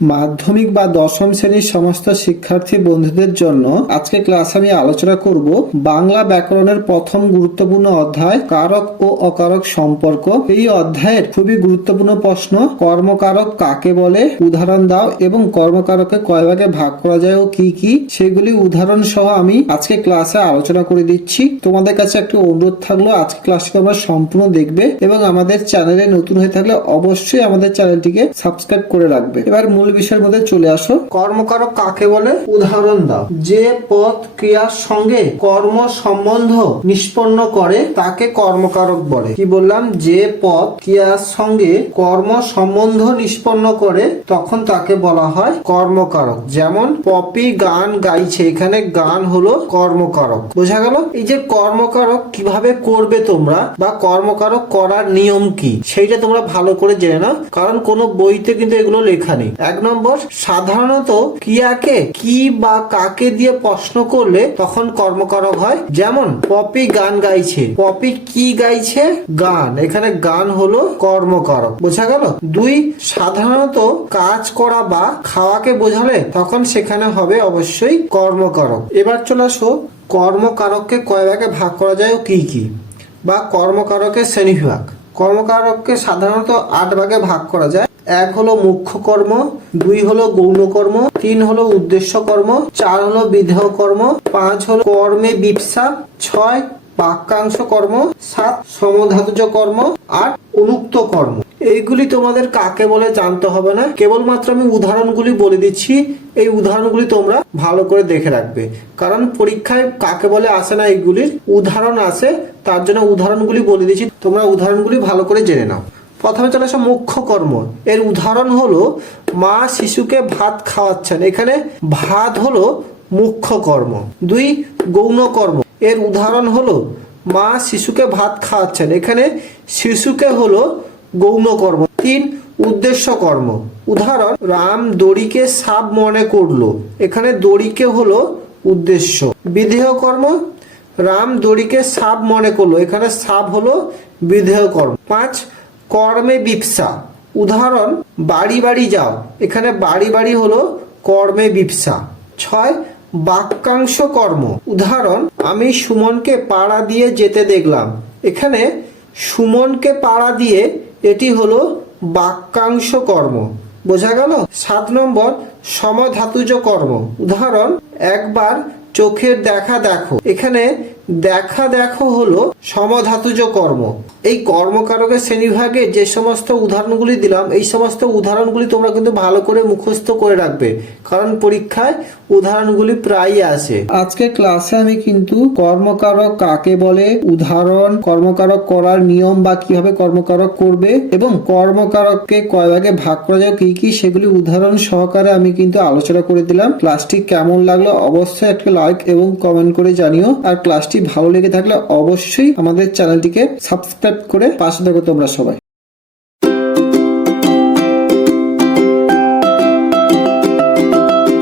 মাধ্যমিক বা দশম শ্রেণির সমস্ত শিক্ষার্থী বন্ধুদের জন্য আজকে ক্লাসে আমি আলোচনা করব বাংলা ব্যাকরণের প্রথম গুরুত্বপূর্ণ অধ্যায় কারক ও অকারক সম্পর্ক। এই অধ্যায়ের খুবই গুরুত্বপূর্ণ প্রশ্ন, কর্মকারক কাকে বলে? উদাহরণ দাও এবং কর্মকারকে কয় ভাগে ভাগ করা যায় ও কি কি? সেগুলি উদাহরণ সহ আমি আজকে ক্লাসে আলোচনা করে দিচ্ছি। তোমাদের কাছে একটা অনুরোধ থাকল, আজকে ক্লাসটি তোমরা সম্পূর্ণ দেখবে এবং আমাদের চ্যানেলে নতুন হয়ে থাকলে অবশ্যই আমাদের চ্যানেলটিকে সাবস্ক্রাইব করে রাখবে। এবার মূল বিষয়ের মধ্যে চলে আসো। কর্মকারক কাকে বলে? উদাহরণ দাও। যে পদ ক্রিয়ার সঙ্গে কর্ম সম্বন্ধ নিষ্পন্ন করে, তাকে কর্মকারক বলে। কি বললাম? যে পদ ক্রিয়ার সঙ্গে কর্ম সম্বন্ধ নিষ্পন্ন করে, তখন তাকে বলা হয় কর্মকারক। যেমন, পপি গান গাইছে। এখানে গান হলো কর্মকারক। বোঝা গেল? এই যে কর্মকারক কীভাবে করবে তোমরা বা কর্মকারক করার নিয়ম কি, সেইটা তোমরা ভালো করে জেনে নাও। কারণ কোনো বইতে কিন্তু এগুলো লেখা নেই। এক নম্বর, সাধারণত ক্রিয়াকে কি বা কাকে দিয়ে প্রশ্ন করলে তখন কর্মকারক হয়? যেমন, পপি গান গাইছে। পপি কি গাইছে? গান। এখানে গান হলো কর্মকারক। বোঝা গেল? দুই, সাধারণত কাজ করা বা খাওয়াকে বোঝালে তখন সেখানে হবে অবশ্যই কর্মকারক। এবার চলে আসো, কর্মকারককে কয় ভাগে ভাগ করা যায় ও কি কি? বা কর্মকারকের শ্রেণীবিভাগ। কর্মকারককে সাধারণত আট ভাগে ভাগ করা যায়। এক হলো মুখ্য কর্ম, দুই হলো গৌণ কর্ম, তিন হলো উদ্দেশ্য কর্ম, চার হলো বিধেয় কর্ম, পাঁচ হলো কর্মে বিপসা, ছয় বাক্যাংশ কর্ম, সাত সমধাতুজ কর্ম, আট অনুক্ত কর্ম। এইগুলি তোমাদের কাকে বলে জানতে হবে না? কেবলমাত্র আমি উদাহরণগুলি বলে দিচ্ছি। এই উদাহরণগুলি তোমরা ভালো করে দেখে রাখবে। কারণ পরীক্ষায় কাকে বলে আসে না এইগুলির উদাহরণ আসে তার জন্য উদাহরণগুলি বলে দিচ্ছি। তোমরা উদাহরণগুলি ভালো করে জেনে নাও। প্রথমে চলে আসা মুখ্য কর্ম। এর উদাহরণ হলো, মা শিশুকে ভাত খাওয়াচ্ছেন। এখানে ভাত হলো মুখ্য কর্ম। দুই, গৌণ কর্ম। এর উদাহরণ হলো, মা শিশুকে ভাত খাওয়াচ্ছেন। এখানে শিশুকে হলো গৌণ কর্ম। তিন, উদ্দেশ্য কর্ম। উদাহরণ, রাম দড়িকে সাপ মনে করল। এখানে দড়িকে হলো উদ্দেশ্য। বিধেয় কর্ম, রাম দড়িকে সাপ মনে করল। এখানে সাপ হলো বিধেয় কর্ম। পাঁচ, কর্মে বিপসা। উদাহরণ, বাড়ি বাড়ি যাও। এখানে বাড়ি বাড়ি হলো কর্মে বিপসা। ছয় বাক্যাংশ কর্ম। উদাহরণ, আমি সুমনকে পাড়া দিয়ে যেতে দেখলাম। এখানে সুমনকে পাড়া দিয়ে এটি হলো বাক্যাংশ কর্ম। বোঝা গেল? সাত নম্বর, সমধাতুজ কর্ম। উদাহরণ, একবার চোখের দেখা দেখো। এখানে দেখা দেখো হলো সমধাতুজ কর্ম। এই কর্মকারকের শ্রেণীভাগে যে সমস্ত উদাহরণগুলি দিলাম, এই সমস্ত উদাহরণগুলি তোমরা কিন্তু ভালো করে মুখস্থ করে রাখবে, কারণ পরীক্ষায় উদাহরণগুলি প্রায়ই আসে। আজকে ক্লাসে আমি কিন্তু কর্মকারক কাকে বলে, উদাহরণ, কর্মকারক করার নিয়ম বা কীভাবে কর্মকারক করবে এবং কর্মকারককে কয় ভাগে ভাগ করা যায়, কি কি সেগুলি উদাহরণ সহকারে আমি কিন্তু আলোচনা করে দিলাম। ক্লাসটি কেমন লাগল অবশ্যই একটা লাইক এবং কমেন্ট করে জানিও। আর ক্লাসটি ভালো লেগে থাকলে অবশ্যই আমাদের চ্যানেলটিকে সাবস্ক্রাইব করে পাশে থাকো তোমরা সবাই।